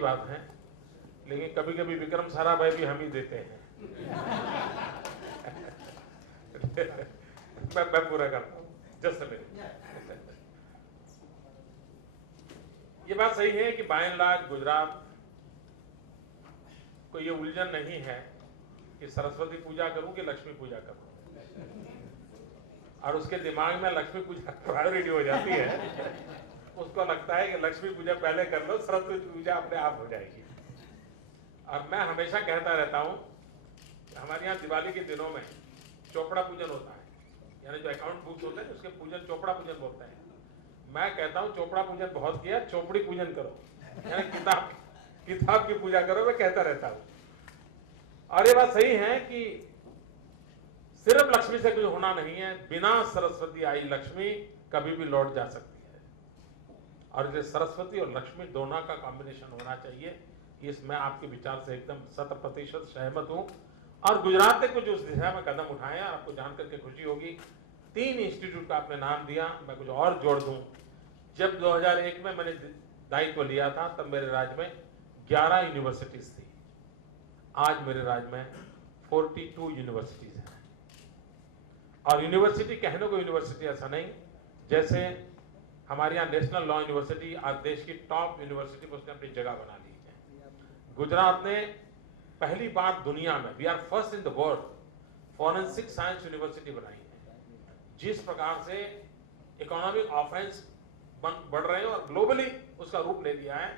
बात है, लेकिन कभी कभी विक्रम साराभाई भी हम ही देते हैं। मैं पूरा करता हूँ, जस्ट अ मिनट। ये बात सही है कि बाय एंड लार्ज गुजरात को ये उलझन नहीं है कि सरस्वती पूजा करूं कि लक्ष्मी पूजा करूं, और उसके दिमाग में लक्ष्मी पूजा प्रायोरिटी हो जाती है। उसको लगता है कि लक्ष्मी पूजा पहले कर लो, सरस्वती पूजा अपने आप हो जाएगी। और मैं हमेशा कहता रहता हूं, हमारे यहाँ दिवाली के दिनों में चोपड़ा पूजन होता है, यानी जो अकाउंट बुक्स होते हैं उसके पूजन चोपड़ा पूजन बोलते हैं। मैं कहता हूं चोपड़ा पूजन बहुत किया, चोपड़ी पूजन करो, यानी किताब की पूजा करो। मैं कहता रहता हूं, और ये बात सही है कि सिर्फ लक्ष्मी से कुछ होना नहीं है, बिना सरस्वती आई लक्ष्मी कभी भी लौट जा सकती है। और ये सरस्वती और लक्ष्मी दोनों का कॉम्बिनेशन होना चाहिए, इसमें आपके विचार से एकदम 100% सहमत हूं। और गुजरात ने कुछ उस दिशा में कदम उठाए, और आपको जानकर के खुशी होगी। 3 इंस्टीट्यूट का आपने नाम दिया, मैं कुछ और जोड़ दूं। जब 2001 में मैंने दायित्व लिया था, तब मेरे राज्य में 11 यूनिवर्सिटीज थी। आज मेरे राज्य में 42 यूनिवर्सिटीज हैं। और यूनिवर्सिटी कहने को यूनिवर्सिटी ऐसा नहीं, जैसे हमारे यहाँ नेशनल लॉ यूनिवर्सिटी आज देश की टॉप यूनिवर्सिटी में उसने अपनी जगह बना ली है। गुजरात ने पहली बार दुनिया में, we are first in the world, forensic science university बनाई है। जिस प्रकार से इकोनॉमिक ऑफेंस बढ़ रहे हैं और ग्लोबली उसका रूप ले लिया है,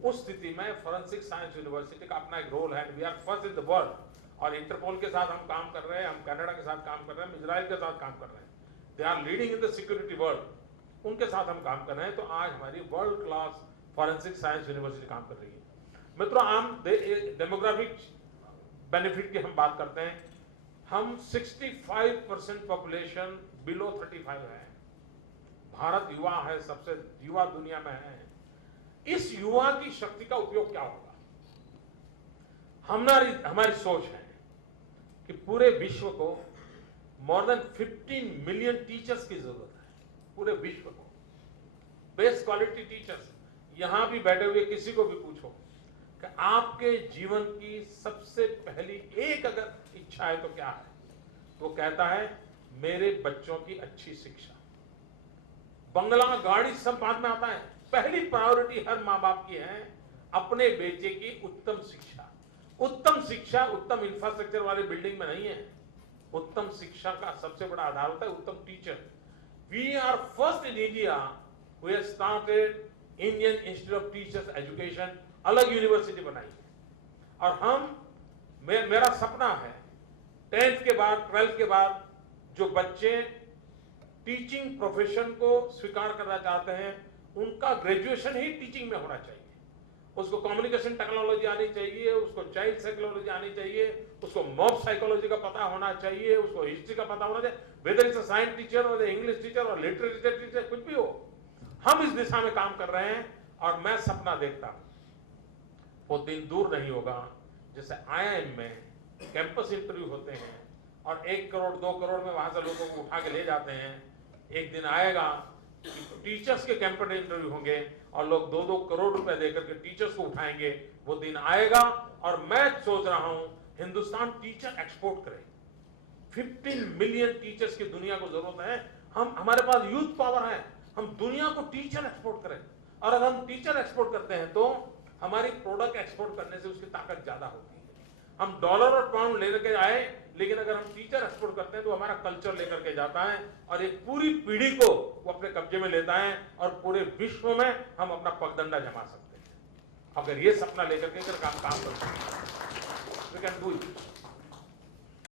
उस स्थिति में फॉरेंसिक साइंस यूनिवर्सिटी का अपना एक रोल है। We are first in the world. और इंटरपोल के साथ हम काम कर रहे हैं, हम कनाडा के साथ काम कर रहे हैं, इजराइल के साथ काम कर रहे हैं। They are leading in the security world, उनके साथ हम काम कर रहे हैं। तो आज हमारी world class forensic science university काम कर रही है। मित्रों, आम डेमोग्राफिक बेनिफिट की हम बात करते हैं। हम 65% पॉपुलेशन बिलो 35 है। भारत युवा है, सबसे युवा दुनिया में है। इस युवा की शक्ति का उपयोग क्या होगा? हमारी सोच है कि पूरे विश्व को मोर देन 15 मिलियन टीचर्स की जरूरत है। पूरे विश्व को बेस्ट क्वालिटी टीचर्स। यहां भी बैठे हुए किसी को भी पूछो कि आपके जीवन की सबसे पहली एक अगर इच्छा है तो क्या है, तो कहता है मेरे बच्चों की अच्छी शिक्षा। बंगला, गाड़ी सब बाद में आता है। पहली प्रायोरिटी हर मां बाप की है अपने बेटे की उत्तम शिक्षा। उत्तम शिक्षा उत्तम इंफ्रास्ट्रक्चर वाले बिल्डिंग में नहीं है। उत्तम शिक्षा का सबसे बड़ा आधार होता है उत्तम teacher. We are first in India who has started Indian Institute of Teachers Education, अलग यूनिवर्सिटी बनाई है। और मेरा सपना है 10th के बाद 12th के बाद जो बच्चे टीचिंग प्रोफेशन को स्वीकार करना चाहते हैं, उनका ग्रेजुएशन ही टीचिंग में होना चाहिए। उसको कम्युनिकेशन टेक्नोलॉजी आनी चाहिए, उसको चाइल्ड साइकोलॉजी आनी चाहिए, उसको मॉब साइकोलॉजी का पता होना चाहिए, उसको हिस्ट्री का पता होना चाहिए, whether it's a science teacher और इंग्लिश टीचर और लिटरेचर टीचर, कुछ भी हो। हम इस दिशा में काम कर रहे हैं। और मैं सपना देखता हूं वो दिन दूर नहीं होगा जैसे IIM में कैंपस इंटरव्यू होते हैं और 1 करोड़ 2 करोड़ में वहां से लोगों को उठा के ले जाते हैं। एक दिन आएगा टीचर्स के कैंपस इंटरव्यू होंगे और लोग 2-2 करोड़ रुपए देकर के टीचर्स को उठाएंगे। वो दिन आएगा और मैं सोच रहा हूं हिंदुस्तान टीचर एक्सपोर्ट करे। 15 मिलियन टीचर्स की दुनिया को जरूरत है। हमारे पास यूथ पावर है, हम दुनिया को टीचर एक्सपोर्ट करें। और अगर हम टीचर एक्सपोर्ट करते हैं तो हमारी प्रोडक्ट एक्सपोर्ट करने से उसकी ताकत ज्यादा होती है। हम डॉलर और पाउंड लेकर के आए, लेकिन अगर हम टीचर एक्सपोर्ट करते हैं तो हमारा कल्चर लेकर के जाता है और एक पूरी पीढ़ी को वो अपने कब्जे में लेता है और पूरे विश्व में हम अपना पगडंडा जमा सकते हैं। अगर ये सपना लेकर के काम करते हैं, वी कैन डू इट।